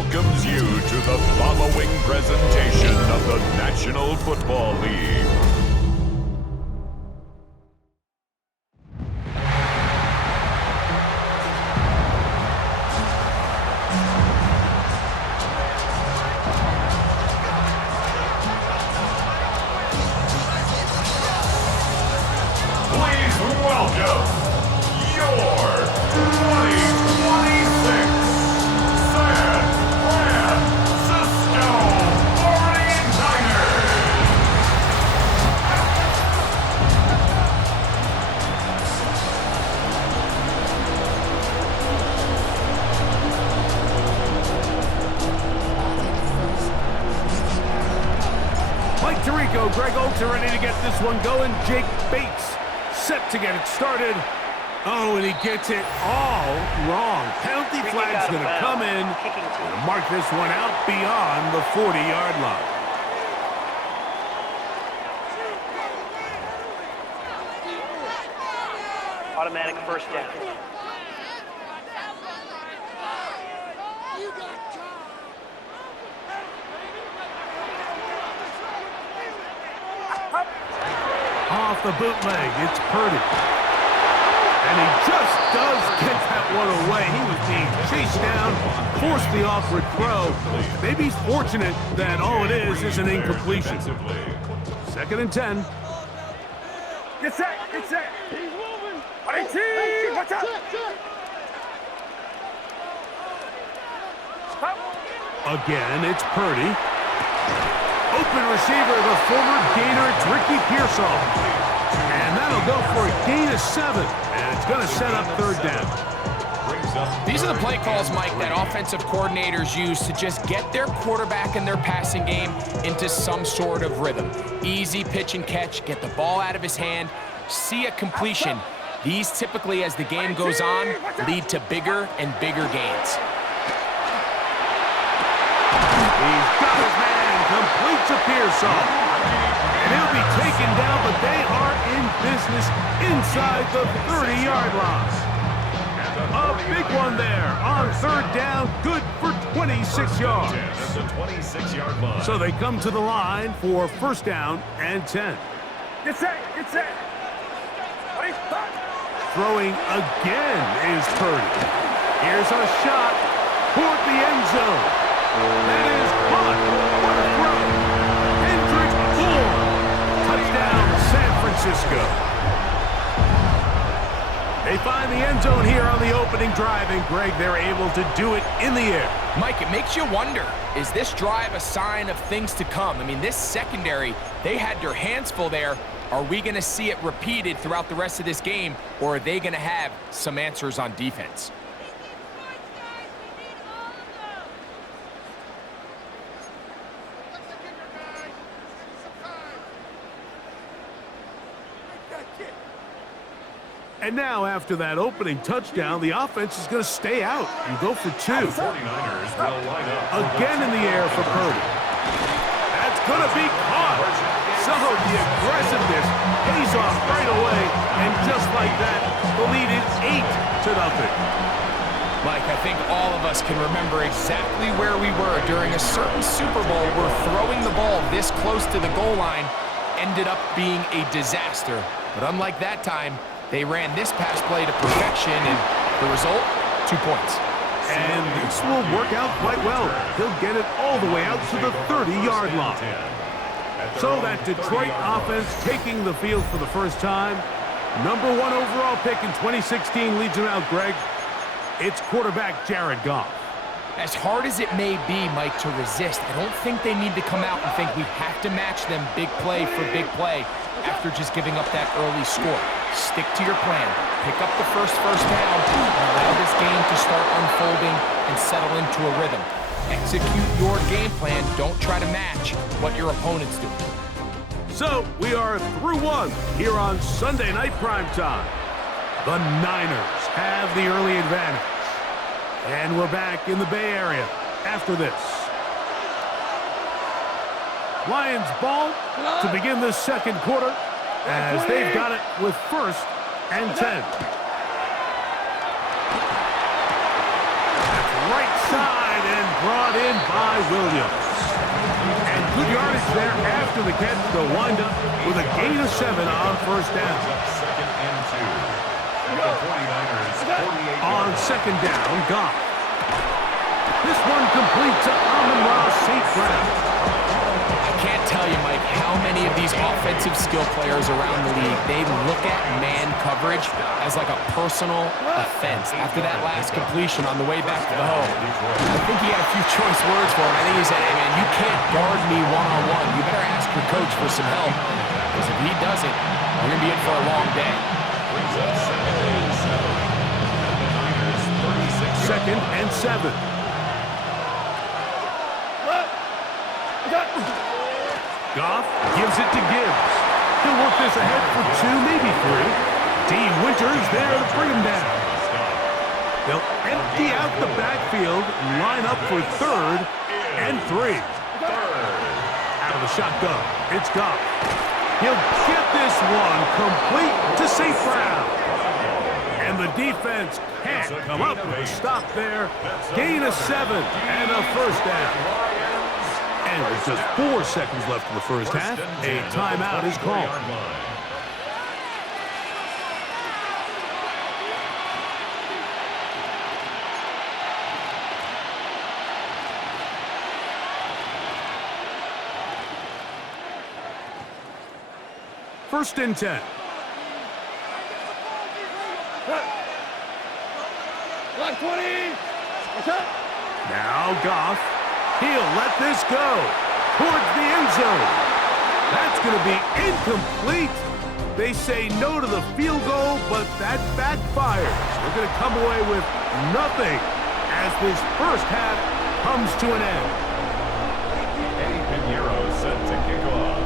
welcomes you to the following presentation of the National Football League. Please welcome your 2026 San Francisco 49ers. Mike Tirico, Greg Oaks are ready to get this one going. Jake Bates set to get it started. Oh, and he gets it all wrong. Penalty flag's going to come in and mark this one out beyond the 40-yard line. Automatic first down. Off the bootleg, it's Purdy. And he just does get that one away. He was being chased down, forced the awkward throw. Maybe he's fortunate that all it is an incompletion. 2nd and 10. Get set, get set. Hey, watch out. Again, it's Purdy. Open receiver, the former Gator, it's Ricky Pearsall. And that'll go for a gain of 7. And it's going to set up 3rd down. These are the play calls, Mike, that offensive coordinators use to just get their quarterback and their passing game into some sort of rhythm. Easy pitch and catch, get the ball out of his hand, see a completion. These typically, as the game goes on, lead to bigger and bigger gains. He's got his man, completes a Pearsall. And he'll be taken down, but they are in business inside the 30-yard line. A big one there on 3rd down, good for 26 yards. So they come to the line for 1st down and 10. Get set, get set. Throwing again is Purdy. Here's a shot toward the end zone. That is caught. What a throw. Hendrick Moore. Touchdown, San Francisco. They find the end zone here on the opening drive, and Greg, they're able to do it in the air. Mike, it makes you wonder, is this drive a sign of things to come? I mean, this secondary, they had their hands full there. Are we going to see it repeated throughout the rest of this game, or are they going to have some answers on defense? And now, after that opening touchdown, the offense is going to stay out and go for 2. 49ers will line up. Again in the air for Purdy. That's going to be caught. So the aggressiveness pays off right away, and just like that, the lead is 8-0. Mike, I think all of us can remember exactly where we were during a certain Super Bowl where throwing the ball this close to the goal line ended up being a disaster. But unlike that time, they ran this pass play to perfection, and the result, 2 points. And this will work out quite well. He'll get it all the way out to the 30-yard line. So that Detroit offense taking the field for the first time. #1 overall pick in 2016 leads him out, Greg. It's quarterback Jared Goff. As hard as it may be, Mike, to resist, I don't think they need to come out and think we have to match them big play for big play after just giving up that early score. Stick to your plan. Pick up the first down and allow this game to start unfolding and settle into a rhythm. Execute your game plan. Don't try to match what your opponents do. So we are through 1 here on Sunday Night Primetime. The Niners have the early advantage. And we're back in the Bay Area after this. Lions ball to begin the 2nd quarter as they've got it with 1st and 10. That's right side and brought in by Williams. And good yardage there after the catch to wind up with a gain of 7 on first down. On second down, Goff. This one complete to Amon-Ra St. Brown. I can't tell you, Mike, how many of these offensive skill players around the league, they look at man coverage as like a personal offense. After that last completion on the way back to the home, I think he had a few choice words for him. I think he said, hey, man, you can't guard me one-on-one. You better ask your coach for some help, because if he doesn't, you're going to be in for a long day. Second and 7. Goff gives it to Gibbs. He'll work this ahead for 2, maybe 3. D. Winters there to bring him down. They'll empty out the backfield, line up for 3rd and 3. Out of the shotgun, it's Goff. He'll get this one complete to St. Brown. And the defense can't come up with a stop there. Gain of 7 and a first down. And with just 4 seconds left in the first half, a timeout is called. First and 10. Block 20. Now Goff. He'll let this go towards the end zone. That's going to be incomplete. They say no to the field goal, but that backfires. We're going to come away with nothing as this first half comes to an end. Eddie Pinheiro set to kick off.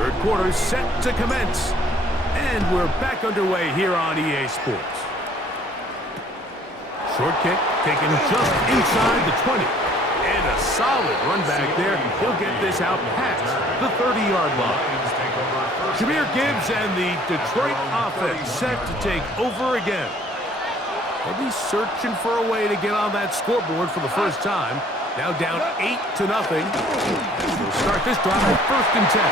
Third quarter set to commence. And we're back underway here on EA Sports. Short kick taken just inside the 20. And a solid run back there. He'll get this out past the 30-yard line. Jahmyr Gibbs and the Detroit offense set to take over again. They'll be searching for a way to get on that scoreboard for the first time. Now down 8-0. They'll start this drive with 1st and 10.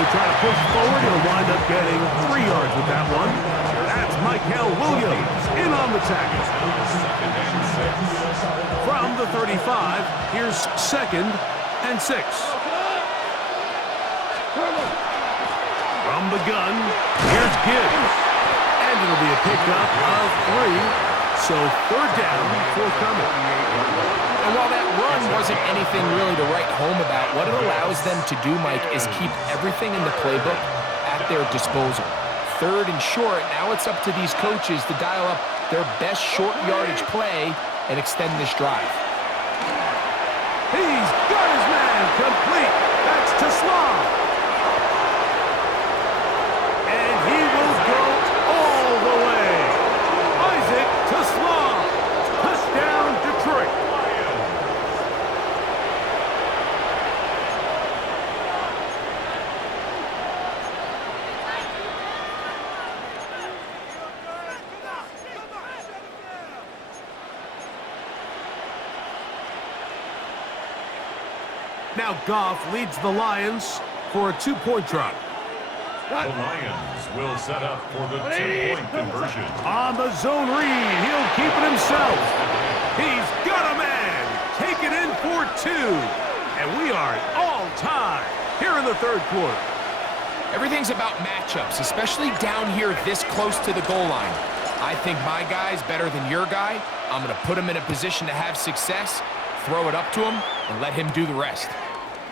He'll try to push forward. He'll wind up getting 3 yards with that one. That's Michael Williams in on the tackle. From the 35, here's 2nd and 6. From the gun, here's Gibbs. And it'll be a pickup of 3. So 3rd down forthcoming. And while that run wasn't anything really to write home about, what it allows them to do, Mike, is keep everything in the playbook at their disposal. 3rd and short, now it's up to these coaches to dial up their best short yardage play and extend this drive. He's got his man complete. That's to Slav. And he will go all the way. Isaac to Slav. Touchdown, Detroit. Now Goff leads the Lions for a 2-point drop. The Lions will set up for the 2-point conversion. On the zone read, he'll keep it himself. He's got a man. Take it in for 2. And we are at all time here in the 3rd quarter. Everything's about matchups, especially down here this close to the goal line. I think my guy's better than your guy. I'm going to put him in a position to have success, throw it up to him, and let him do the rest.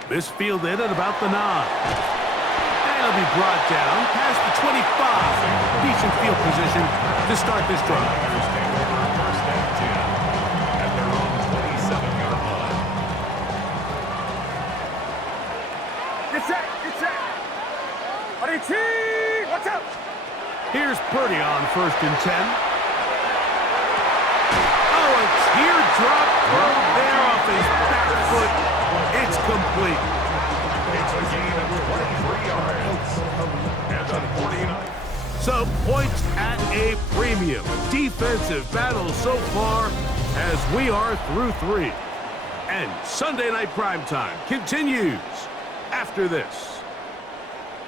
This fielded at about the 9. And he'll be brought down past the 25. Decent field position to start this drive. First and 10 at their own 27-yard line. Get set. Get set. Watch out. Here's Purdy on 1st and 10. Oh, a teardrop throw there off his back foot. It's complete. It's a gain of 23 yards. And on 49. So points at a premium. Defensive battle so far, as we are through 3. And Sunday Night Primetime continues after this.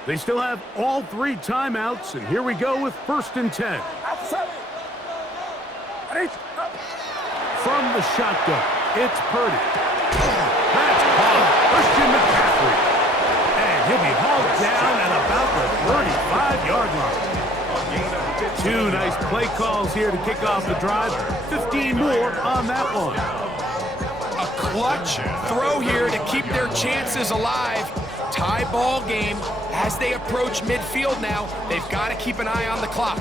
They still have all 3 timeouts, and here we go with 1st and 10. From the shotgun, it's Purdy. That's caught. Christian McCaffrey. And he'll be hauled down at about the 35-yard line. 2 nice play calls here to kick off the drive. 15 more on that one. A clutch throw here to keep their chances alive. Tie ball game as they approach midfield now. They've got to keep an eye on the clock.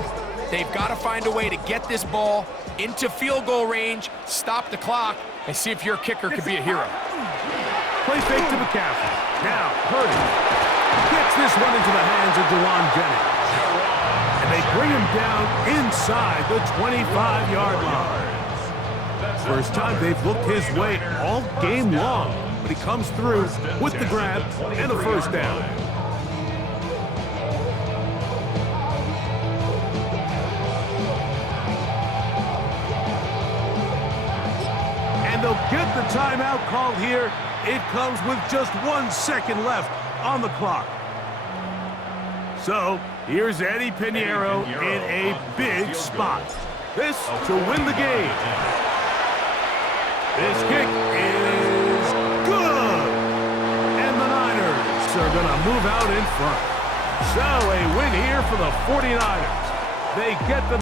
They've got to find a way to get this ball into field goal range, stop the clock, and see if your kicker could be a hero. Play fake to McCaffrey. Now Purdy gets this one into the hands of Jawan Jennings. And they bring him down inside the 25-yard line. First time they've looked his way all game long, but he comes through with the grab and a first down. And they'll get the timeout called here. It comes with just 1 second left on the clock. So here's Eddie Pinheiro in a big spot. This to win the game. This kick is good. And the Niners are going to move out in front. So a win here for the 49ers. They get the